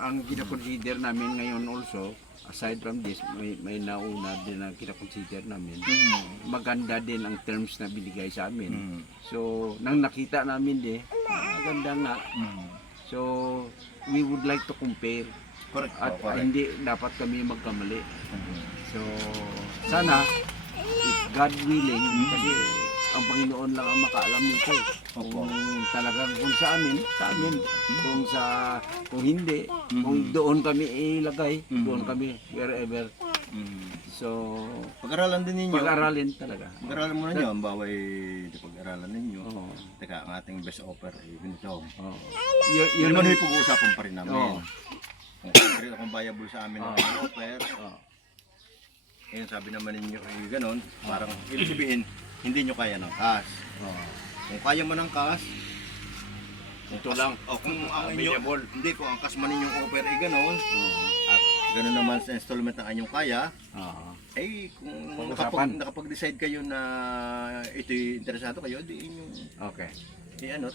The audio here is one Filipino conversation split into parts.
ang kina-consider namin ngayon also, aside from this, may nauna din na kina-consider namin. Maganda din ang terms na binigay sa amin. So, nang nakita namin maganda nga. So, we would like to compare. Correct. At Correct. hindi dapat kami magkamali. So, sana, if God willing, kasi ang Panginoon lang ang makaalam nito. Kung talagang kung sa amin, kung hindi, kung doon kami ilagay, doon kami wherever. So, Pag-aralan din ninyo. pag-aralin talaga. Pag-aralan muna nyo, ang baway pag-aralan ninyo. Oo. Teka, ang ating best offer ay ganito. Oo. Yun naman yung pag-uusapan pa rin namin. Oo. Kung viable sa amin ang offer. Ngayon sabi naman ninyo ay ganon, parang ibig sabihin, hindi nyo kaya ng cash. Kung kaya mo ng cash, Ito lang. o kung ang inyo, Available. hindi, kung ang cash man ninyong offer ay ganon, at ganon naman sa installment ang inyong kaya, ay kung Pag-usapan. nakapag-decide kayo na ito'y interesado kayo, di inyong Okay.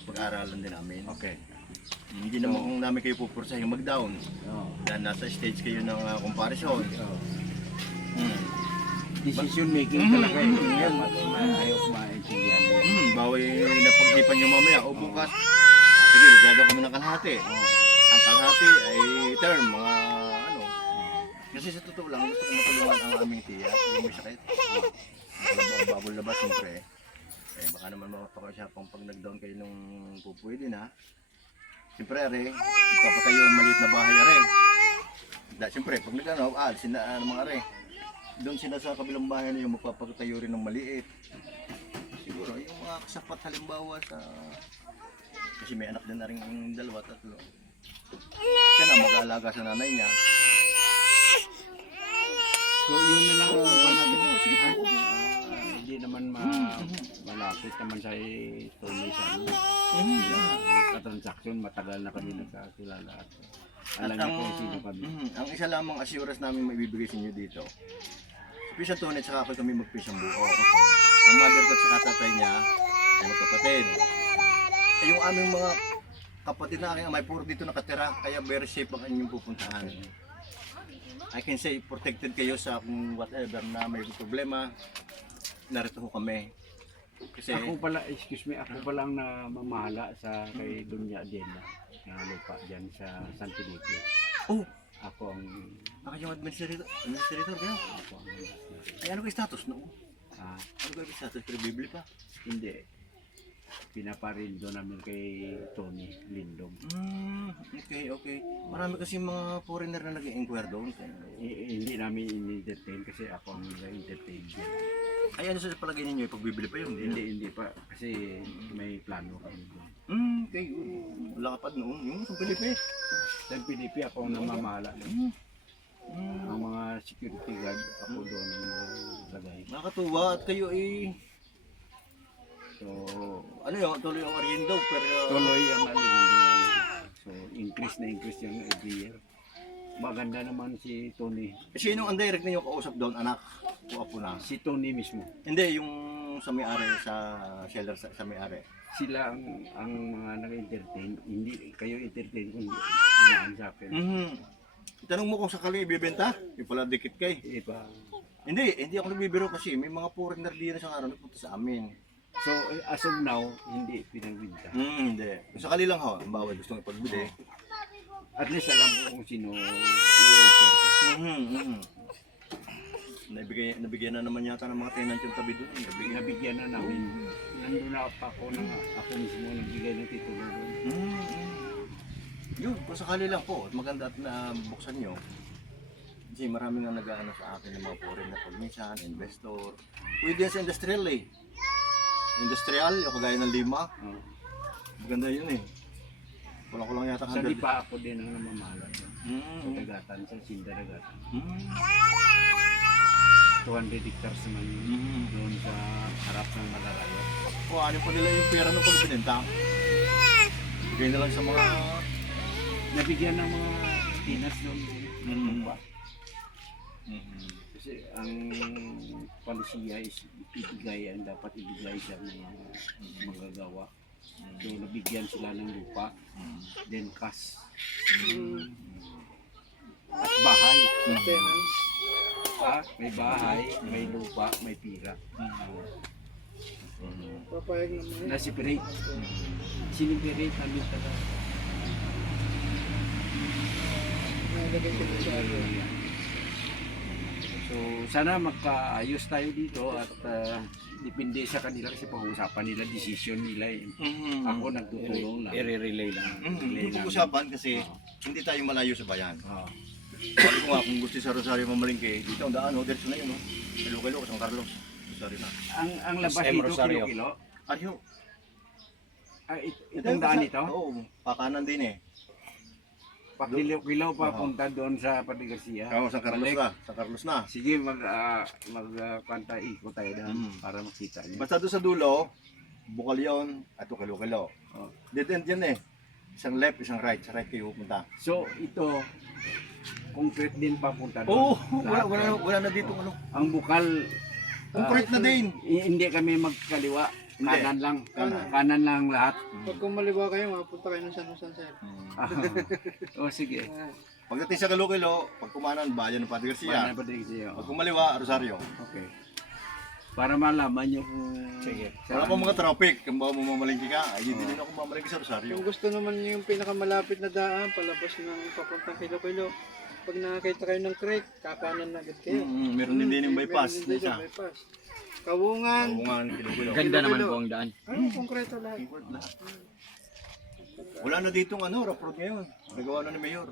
pag-aaralan din namin. Okay. Hindi naman namin kayo pupursahin mag-down dahil nasa stage kayo ng comparison. Decision making talaga eh. Ayaw maintindihan mo. Bawi na pag-isipan nyo mamaya o bukas, sige, magdadaw kami ng kalahati. Ang kalahati ay term, mga ano. Kasi sa totoo lang, gusto ko matulungan ang aming tiya, yung may sakit. Babol labas, siyempre. Eh, baka naman mapapakausapang pag nag-down kayo nung pupwede na. Siyempre, are, magpapatayo ang maliit na bahay, are. Siyempre, pag nag-ano, alisin na mga are. Doon sila sa kabilang bahay na yung magpapatayo rin ng maliit. Siguro, yung mga kasapat halimbawa sa... Kasi may anak din na rin yung dalawa, tatlo. Siya na mag-aalaga sa nanay niya. So yun na lang ang natin. Hindi naman malapit naman sa Tony sa ano. Katransaksyon, matagal na kami nagkakilala. Alam niyo kung sino kami. Ang isa lamang assurance namin maibibigay sa inyo dito. Si Pisang Tony at saka ako kami magpisang buo. Ang mother ko at saka tatay niya ay magkapatid. Eh, yung aming mga kapatid na aking amay, puro dito nakatira, kaya very safe ang inyong pupuntahan. I can say, protected kayo sa kung whatever na may problema, narito ho kami. Kasi, Ako pala, excuse me, ako pala ang namamahala sa kay Dunya Adela na lupa dyan sa San Felipe. oh, Ako ang yung administrator kayo? ako ang Ay, ano kayo status? No? ah, Ano kayo status? Pero Bibli pa? hindi. Pinaparindo namin kay Tony Lindong. Okay. Marami kasi mga foreigner na nag-inquire doon. Hindi namin in-entertain kasi ako ang nag-entertain dyan. Ay, ano sa palagay ninyo? Pagbibili pa yun? Hindi pa kasi may plano kami doon. Okay. Wala ka pa noon. Yung sa Pilipinas. Sa Felipe ako ang namamahala doon. Ang mga security guard ako doon ang naglagay. Nakakatuwa at kayo eh. So, Ano yun? Tuloy yung ariendo. Pero... tuloy ang ano. So, increase na increase yung every year. Maganda naman si Tony. Sino ang direct ninyo kausap doon, anak? O apo na? Si Tony mismo. Hindi, yung sa may-ari, sa shelter sa may-ari. Sila ang mga nag-entertain. Hindi kayo entertain kung inaan sa akin. Itanong mo kung sakali ibibenta, yung pala dikit kay. Iba. Hindi ako nagbibiro kasi may mga foreigner din sa araw nagpunta sa amin. So, as of now, hindi pinagbinta. Hindi. Kung sakali lang ho, ang bawal gustong ipagbili. At least alam ko kung sino i-offer ko. Nabigyan na naman yata ng mga tenant yung tabi doon. Nabigyan na namin. Nandun na pa ako na ako mismo nagbigay ng titulo doon. Yun, kung sakali lang po, at maganda at buksan nyo. Kasi marami nga nag-aano sa akin ng mga foreign na pagminsan, investor. Pwede yan sa industrial eh. Industrial, yung kagaya ng Lima. Maganda yun eh. Kulang ko lang yata Sa Lipa ako din ang namamahala. Sa Dagatan, sa Sindagatan. 200 hectares naman yun. Doon sa harap ng Malarayo. Ano pa nila yung pera ng pagbinenta? Bigay na lang sa mga... Nabigyan ng mga tinas doon. Kasi ang palisiya is ibigay, ang dapat ibigay sa mga magagawa. So nabigyan sila ng lupa, then cash. Maintenance. May bahay, may lupa, may pira. Papayag naman yun. Na-separate. Siniperate namin talaga. Nalagay ko sa ano. So, sana magkaayos tayo dito at depende sa kanila kasi pag-uusapan nila, decision nila eh. Ako nagtutulong lang. I-relay lang. Yung pag-usapan kasi hindi tayo malayo sa bayan. Oo. Sabi ko nga, kung gusto sa Rosario mamalingke, dito ang daan, diretso na yun, no? Iloilo, San Carlos. Rosario na. Ang labas SM dito, Rosario. kilo-kilo. Ayun. Itong daan ito, Oo, pakanan din eh. pakilo-kilo papunta doon sa Padigarcia. Oo, San Carlos Balik. na. San Carlos na. Sige, kanta ikot tayo doon para makita niyo. Basta doon sa dulo, bukal yun, at kilo-kilo. Oh. Dead end yan eh. Isang left, isang right. Sa right kayo pupunta. So, ito, concrete din papunta Oo, doon. wala na dito ano. Ang bukal, Concrete na din. hindi kami magkaliwa. Hindi. Kanan lang. Kanan. Kanan lang lahat. Pag kumaliwa kayo, mapunta kayo ng San Jose, sir. O sige. Pagdating sa kilo-kilo, pag kumanan, bayan ng Padre Garcia. Paano Padigarcia? Pag kumaliwa, Rosario. Okay. Para malaman niyo kung... Sige. Wala pa mga traffic. Kung baka mamalingki ka, ay hindi din ako mamalingki sa Rosario. Kung gusto naman niyo yung pinakamalapit na daan, palabas ng papuntang Kilo-Kilo. Pag nakakita kayo ng creek, kakanan na agad kayo. Meron din yung bypass. Meron din dyan, bypass. Kawungan. Kawungan, kilo-kilo. Ganda naman po ang daan. Konkreto lahat. Wala na ditong rough road ngayon. Nagawa na ni Mayor.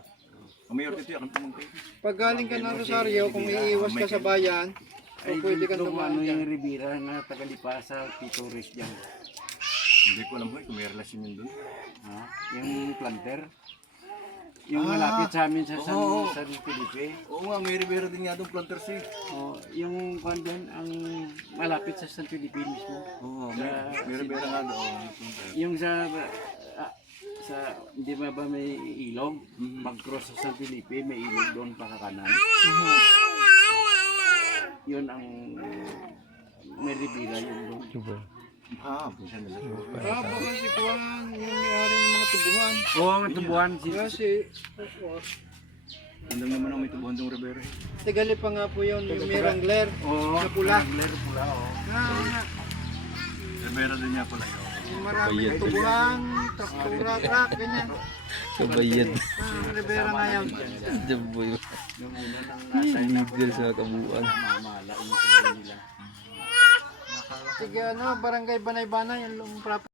Ang Mayor dito yung pumunta. Pag galing ka ng Rosario, kung iiwas ka sa bayan, Ay, o pwede kang dito, dumaan ano dyan. yung Ribera na tagalipasa, Titoris dyan. Hindi ko alam kung may relasyon yun doon. Ha? Yung planter. Yung malapit sa amin sa Oo. San Felipe. Oo nga, may Rivera din nga doon, planters eh. Oh, yung kwan doon, ang malapit sa San Felipe mismo. Oo, may Rivera nga doon. Yung sa hindi ba may ilog? Mag-cross sa San Felipe, may ilog doon pakakanan. Yun ang may Ribera yun doon. Bisa nila. Baka si Kuan, yung may-ari ng mga tubuhan. Oo, ang tubuhan. Kasi, Andang naman ang may tubuhan doon Rivera eh. tigali pa nga po yun, yung may Wrangler. Oo, Na pula. pula, oo. Na, Rivera din niya pala yun. yung maraming tubuhan, traktura, truck, ganyan. Kabayad. Rivera na yan. Jaboy. Yung una nang nasa Leader sa kabuuan. mamala yung tubuhan nila. Sige, barangay Banay-Banay, yung property.